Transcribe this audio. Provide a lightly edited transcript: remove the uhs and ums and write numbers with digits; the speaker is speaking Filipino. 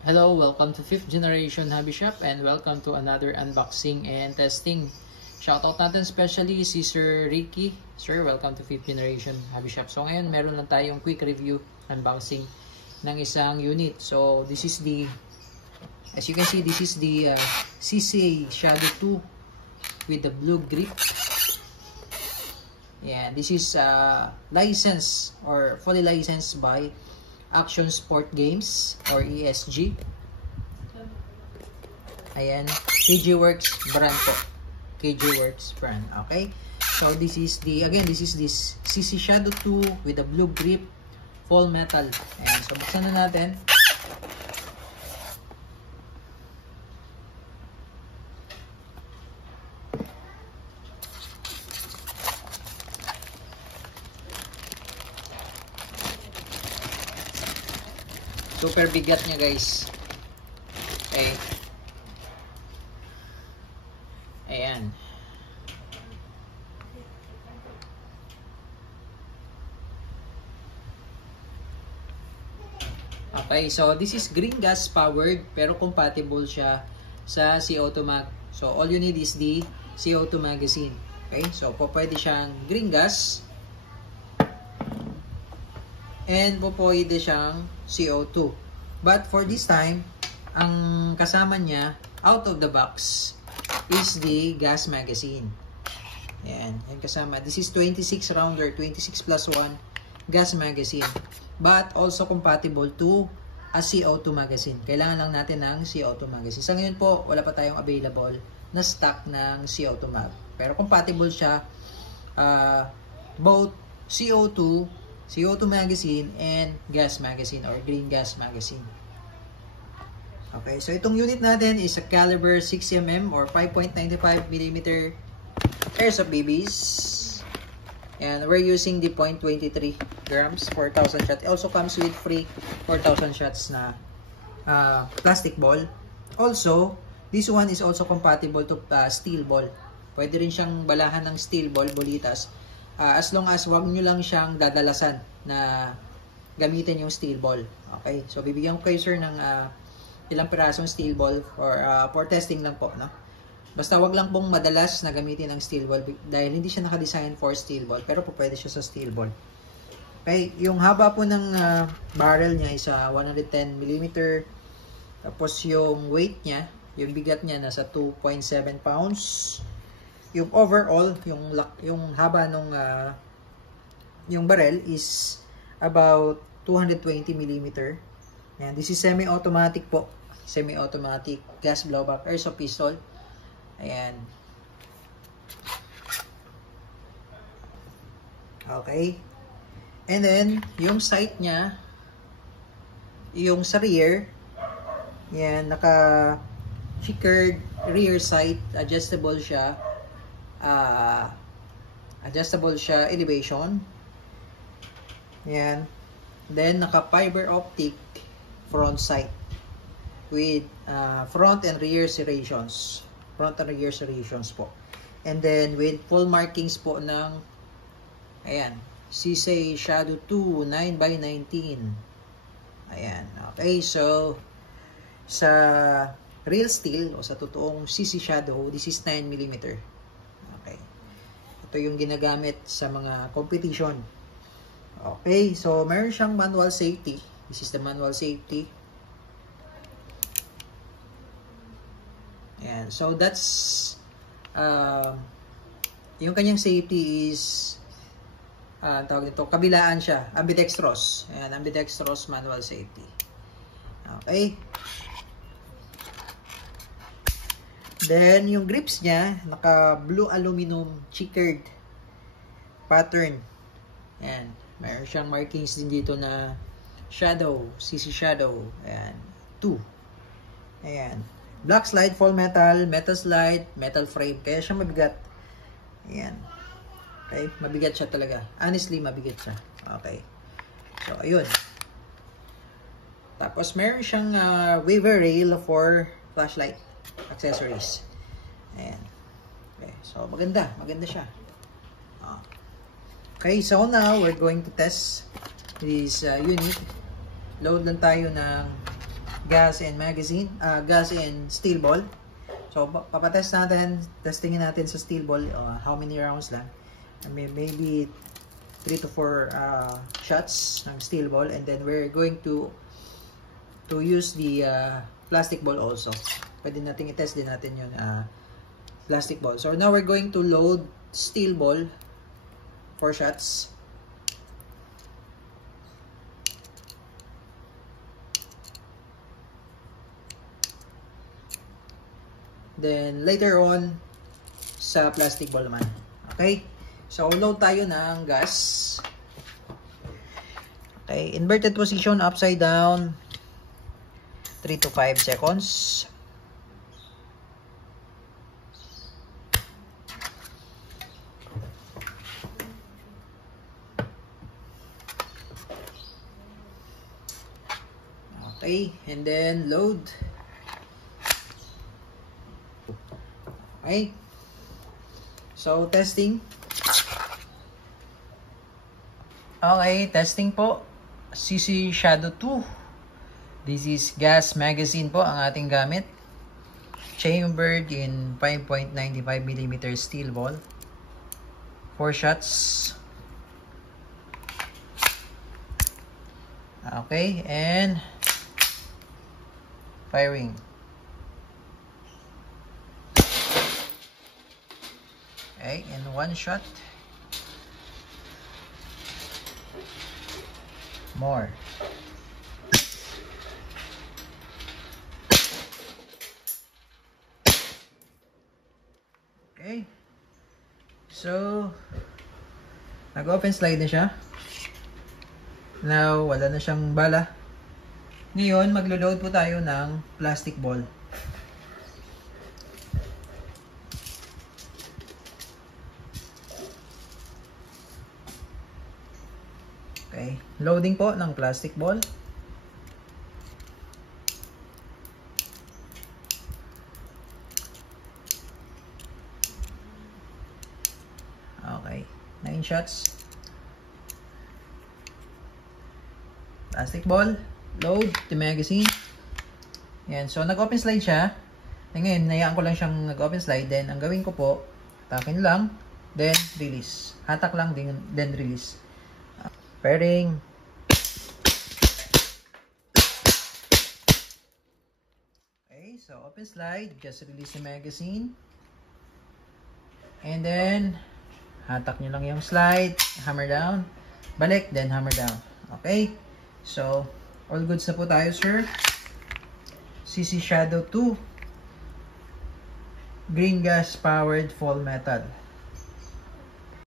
Hello, welcome to 5th generation Hobby Shop and welcome to another unboxing and testing. Shoutout natin especially si Sir Ricky. Sir, welcome to 5th generation Hobby Shop. So ngayon meron lang tayong quick review, unboxing ng isang unit. So this is the, as you can see, this is the CCA Shadow 2 with the blue grip. Yeah, this is licensed or fully licensed by Action Sport Games or ESG. Ayan, KG Works brand po. KG Works brand, okay? So this is the, again, this is this CC Shadow 2 with a blue grip, full metal. Ayan, so buksan na natin. Super bigat niya, guys. Okay. Ayan. Okay, so this is green gas powered pero compatible siya sa CO2 mag. So all you need is the CO2 magazine. Okay, so pwede siyang green gas and pwede siyang CO2. But for this time, ang kasama niya out of the box is the gas magazine. Ayan, yung kasama. This is 26 rounder, 26 plus 1 gas magazine. But also compatible to a CO2 magazine. Kailangan lang natin ng CO2 magazine. Sa ngayon po, wala pa tayong available na stock ng CO2 mag. Pero compatible siya both CO2 magazine and gas magazine or green gas magazine. Okay, so itong unit natin is a caliber 6mm or 5.95mm airsoft BBs. And we're using the 0.23 grams, 4,000 shots. It also comes with free 4,000 shots na plastic ball. Also, this one is also compatible to steel ball. Pwede rin siyang balahan ng steel ball, bolitas. As long as wag nyo lang siyang dadalasan na gamitin yung steel ball. Okay, so bibigyan ko kayo sir ng ilang pirasong steel ball for testing lang po, no? Basta wag lang pong madalas na gamitin ang steel ball dahil hindi siya naka-design for steel ball, pero pwede siya sa steel ball. Okay, yung haba po ng barrel niya is 110mm. Tapos yung weight niya, yung bigat niya nasa 2.7 pounds. Yung overall, yung haba nung yung barrel is about 220mm. Ayan, this is semi-automatic po. Semi-automatic gas blowback airsoft pistol. Ayan. Okay. And then, yung sight niya, yung sa rear, yan, naka-checkered rear sight, adjustable siya elevation. Yan. Then, naka-fiber optic front sight with front and rear serrations. Front and rear serrations po. And then, with full markings po ng, ayan, CCA Shadow 2 9x19. Ayan. Okay, so, sa real steel o sa totoong CC Shadow, this is 9mm. Okay. Ito yung ginagamit sa mga competition. Okay, so meron siyang manual safety. This is the manual safety. Ayan, so that's yung kanyang safety is tawag nito, kabilaan siya, ambidextrous. Ayan, ambidextrous manual safety. Okay. Then, yung grips niya, naka blue aluminum checkered pattern. Ayan. Mayroon siyang markings din dito na Shadow, CC Shadow. Ayan. 2. Ayan. Black slide, full metal, metal slide, metal frame. Kaya siya mabigat. Ayan. Okay. Mabigat siya talaga. Honestly, mabigat siya. Okay. So, ayun. Tapos, meron siyang waver rail for flashlight accessories. Ayan. Okay. So, maganda. Maganda siya. Okay, so now we're going to test this unit. Load lang tayo ng gas and magazine, gas and steel ball. So papatest natin, testingin natin sa steel ball, how many rounds lang. Maybe 3 to 4 shots ng steel ball, and then we're going to use the plastic ball also. Pwede natin i-test din natin yung plastic ball. So now we're going to load steel ball 4 shots. Then later on sa plastic ball naman. Okay? So load tayo ng gas. Okay, inverted position, upside down, 3 to 5 seconds. Okay, and then load. Okay. So, testing. Okay, testing po. CC Shadow 2. This is gas magazine po ang ating gamit. Chambered in 5.95mm steel ball. 4 shots. Okay, and firing. Okay, in 1 shot. More. Okay. So, nag-open slide na siya. Now, wala na siyang bala. Ngayon, maglo-load po tayo ng plastic ball. Okay, loading po ng plastic ball. Okay, 9 shots. Plastic ball, load the magazine. Yan, so nag-open slide siya. Ngayon, nayaan ko lang siyang nag-open slide. Then, ang gawin ko po, takin lang, then release. Hatak lang, then release. Firing. Okay, so open slide, just release the magazine. And then, hatak nyo lang yung slide, hammer down, balik, then hammer down. Okay, so all goods na po tayo, sir. CC Shadow 2 green gas powered fall metal.